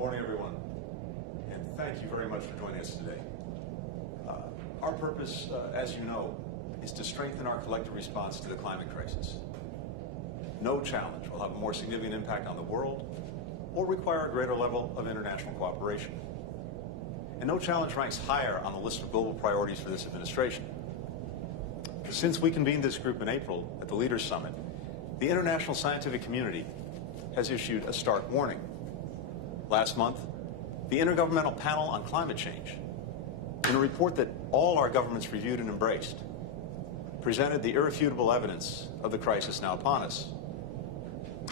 morning, everyone, and thank you very much for joining us today. Our purpose, as you know, is to strengthen our collective response to the climate crisis. No challenge will have a more significant impact on the world or require a greater level of international cooperation. And no challenge ranks higher on the list of global priorities for this administration. Since we convened this group in April at the Leaders Summit, the international scientific community has issued a stark warning. Last month, the Intergovernmental Panel on Climate Change, in a report that all our governments reviewed and embraced, presented the irrefutable evidence of the crisis now upon us.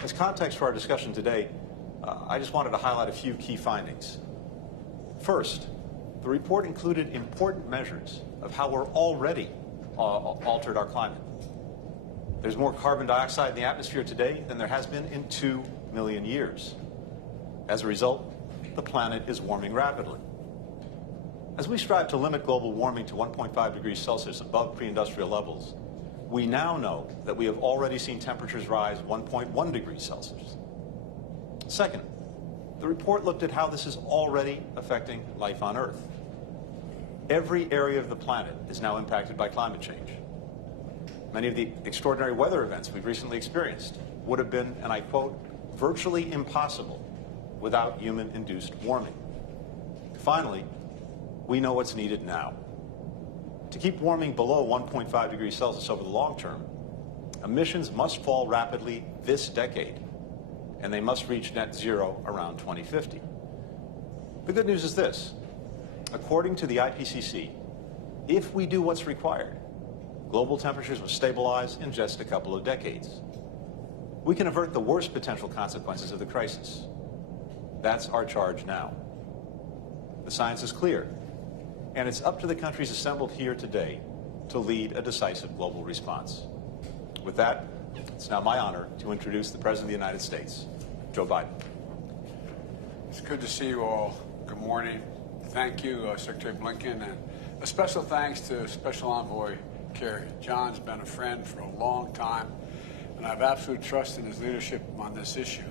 As context for our discussion today, I just wanted to highlight a few key findings. First, the report included important measures of how we're already altered our climate. There's more carbon dioxide in the atmosphere today than there has been in 2 million years. As a result, the planet is warming rapidly. As we strive to limit global warming to 1.5 degrees Celsius above pre-industrial levels, we now know that we have already seen temperatures rise 1.1 degrees Celsius. Second, the report looked at how this is already affecting life on Earth. Every area of the planet is now impacted by climate change. Many of the extraordinary weather events we've recently experienced would have been, and I quote, virtually impossible without human-induced warming. Finally, we know what's needed now. To keep warming below 1.5 degrees Celsius over the long term, emissions must fall rapidly this decade, and they must reach net zero around 2050. The good news is this. According to the IPCC, if we do what's required, global temperatures will stabilize in just a couple of decades. We can avert the worst potential consequences of the crisis. That's our charge now. The science is clear, and it's up to the countries assembled here today to lead a decisive global response. With that, it's now my honor to introduce the President of the United States, Joe Biden. It's good to see you all. Good morning. Thank you, Secretary Blinken, and a special thanks to Special Envoy Kerry. John's been a friend for a long time, and I have absolute trust in his leadership on this issue.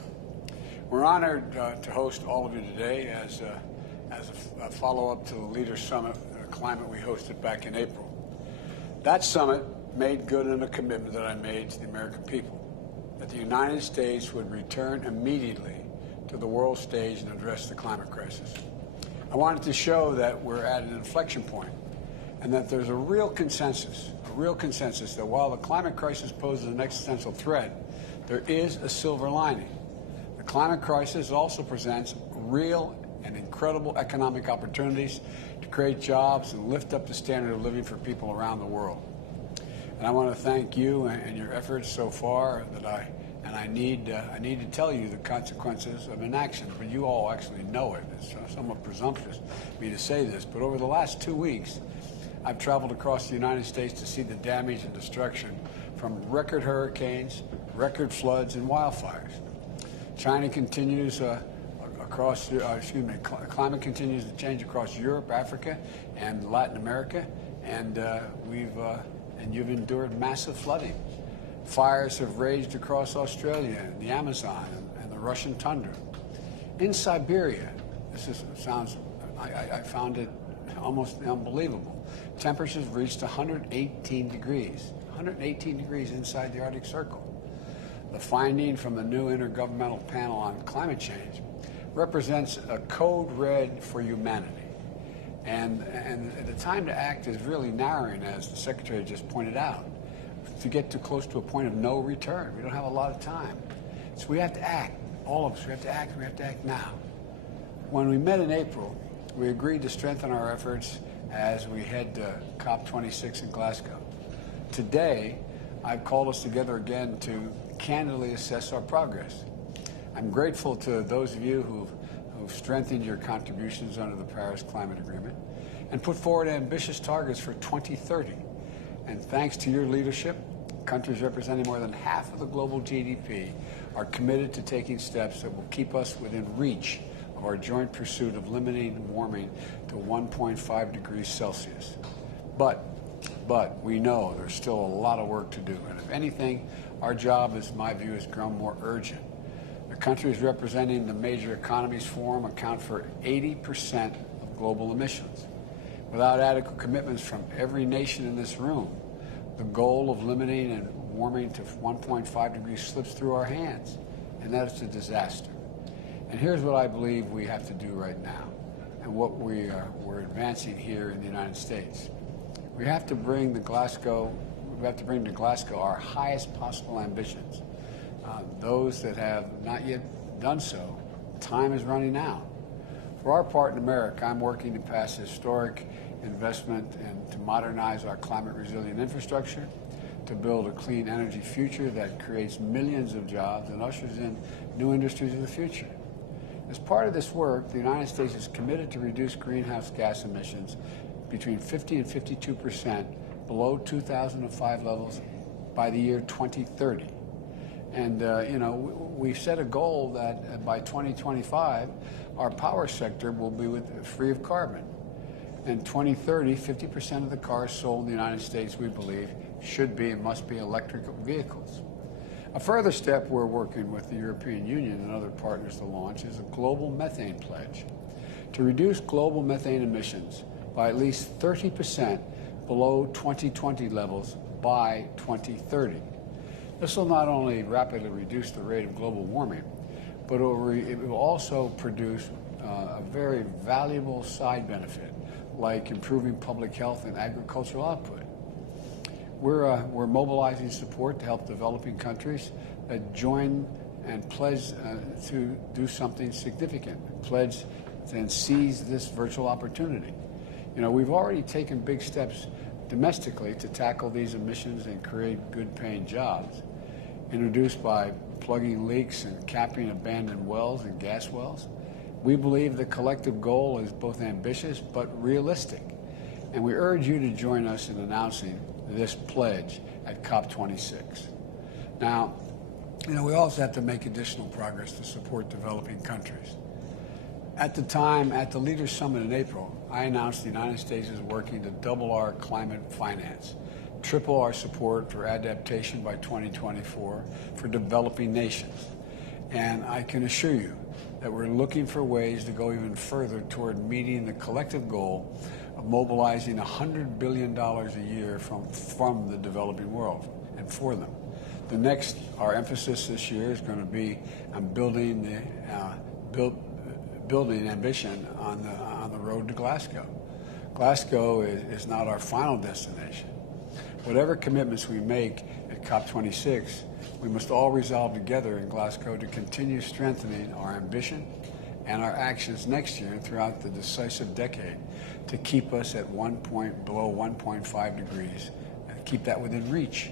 We're honored to host all of you today as a follow-up to the Leaders Summit Climate we hosted back in April. That summit made good on a commitment that I made to the American people, that the United States would return immediately to the world stage and address the climate crisis. I wanted to show that we're at an inflection point and that there's a real consensus that while the climate crisis poses an existential threat, there is a silver lining. The climate crisis also presents real and incredible economic opportunities to create jobs and lift up the standard of living for people around the world. And I want to thank you and your efforts so far I need to tell you the consequences of inaction, but you all actually know it. It's somewhat presumptuous of me to say this, but over the last 2 weeks, I've traveled across the United States to see the damage and destruction from record hurricanes, record floods, and wildfires. China continues climate continues to change across Europe, Africa, and Latin America, and you've endured massive flooding. Fires have raged across Australia and the Amazon and the Russian tundra. In Siberia, I found it almost unbelievable. Temperatures reached 118 degrees. 118 degrees inside the Arctic Circle. The finding from the new Intergovernmental Panel on Climate Change represents a code red for humanity. And the time to act is really narrowing, as the Secretary just pointed out, to get too close to a point of no return. We don't have a lot of time. So we have to act, all of us. We have to act now. When we met in April, we agreed to strengthen our efforts as we head to COP26 in Glasgow. Today, I've called us together again to candidly assess our progress. I'm grateful to those of you who've strengthened your contributions under the Paris Climate Agreement and put forward ambitious targets for 2030. And thanks to your leadership, countries representing more than half of the global GDP are committed to taking steps that will keep us within reach of our joint pursuit of limiting warming to 1.5 degrees Celsius. But we know there's still a lot of work to do. And if anything, our job, in my view, has grown more urgent. The countries representing the major economies forum account for 80% of global emissions. Without adequate commitments from every nation in this room, the goal of limiting and warming to 1.5 degrees slips through our hands, and that is a disaster. And here's what I believe we have to do right now, and what we're advancing here in the United States. We have to bring to Glasgow our highest possible ambitions. Those that have not yet done so, time is running out. For our part in America, I'm working to pass historic investment and to modernize our climate-resilient infrastructure, to build a clean energy future that creates millions of jobs and ushers in new industries of the future. As part of this work, the United States is committed to reduce greenhouse gas emissions between 50 and 52% below 2005 levels by the year 2030. And, we set a goal that by 2025, our power sector will be free of carbon. In 2030, 50% of the cars sold in the United States, we believe, should be and must be electric vehicles. A further step we're working with the European Union and other partners to launch is a global methane pledge to reduce global methane emissions by at least 30% below 2020 levels by 2030. This will not only rapidly reduce the rate of global warming, but it will also produce a very valuable side benefit, like improving public health and agricultural output. We're mobilizing support to help developing countries that join and pledge to do something significant, pledge and seize this virtual opportunity. We've already taken big steps domestically to tackle these emissions and create good-paying jobs, introduced by plugging leaks and capping abandoned wells and gas wells. We believe the collective goal is both ambitious but realistic, and we urge you to join us in announcing this pledge at COP26. Now, we also have to make additional progress to support developing countries. At the Leaders Summit in April, I announced the United States is working to double our climate finance, triple our support for adaptation by 2024 for developing nations. And I can assure you that we're looking for ways to go even further toward meeting the collective goal of mobilizing $100 billion a year from the developing world and for them. Our emphasis this year is going to be on building ambition on the road to Glasgow. Glasgow is not our final destination. Whatever commitments we make at COP26, we must all resolve together in Glasgow to continue strengthening our ambition and our actions next year and throughout the decisive decade to keep us at below 1.5 degrees and keep that within reach.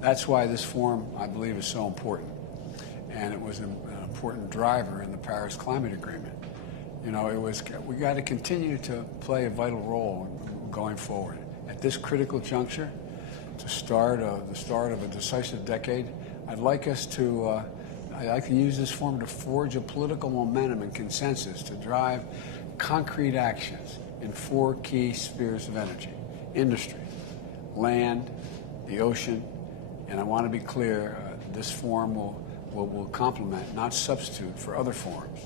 That's why this forum, I believe, is so important. And it was an important driver in the Paris Climate Agreement. We got to continue to play a vital role going forward. At this critical juncture, the start of a decisive decade, I'd like to use this forum to forge a political momentum and consensus to drive concrete actions in 4 key spheres of energy: industry, land, the ocean, and I want to be clear, this forum will complement, not substitute, for other forums.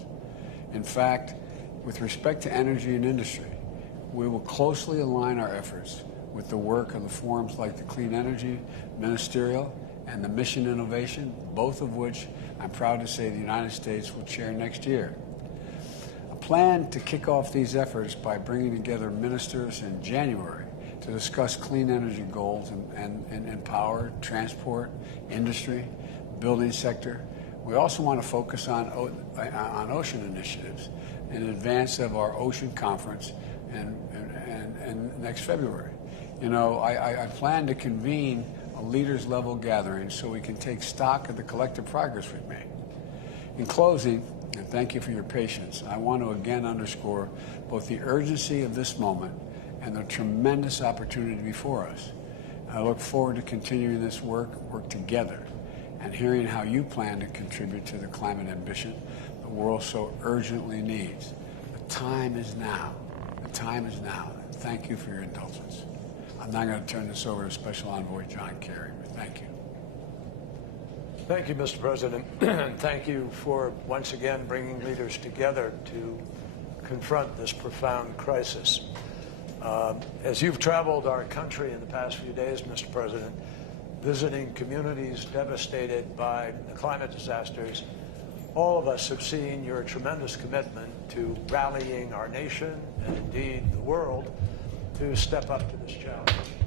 In fact, with respect to energy and industry, we will closely align our efforts with the work of the forums like the Clean Energy Ministerial and the Mission Innovation, both of which I'm proud to say the United States will chair next year. A plan to kick off these efforts by bringing together ministers in January to discuss clean energy goals in power, transport, industry, building sector. We also want to focus on ocean initiatives in advance of our ocean conference and next February. I plan to convene a leaders-level gathering so we can take stock of the collective progress we've made. In closing, and thank you for your patience, I want to again underscore both the urgency of this moment and the tremendous opportunity before us. I look forward to continuing this work together, and hearing how you plan to contribute to the climate ambition the world so urgently needs. The time is now. The time is now. Thank you for your indulgence. I'm now going to turn this over to Special Envoy John Kerry. Thank you. Thank you, Mr. President. And thank you for once again bringing leaders together to confront this profound crisis. As you've traveled our country in the past few days, Mr. President, visiting communities devastated by the climate disasters, all of us have seen your tremendous commitment to rallying our nation and indeed the world to step up to this challenge.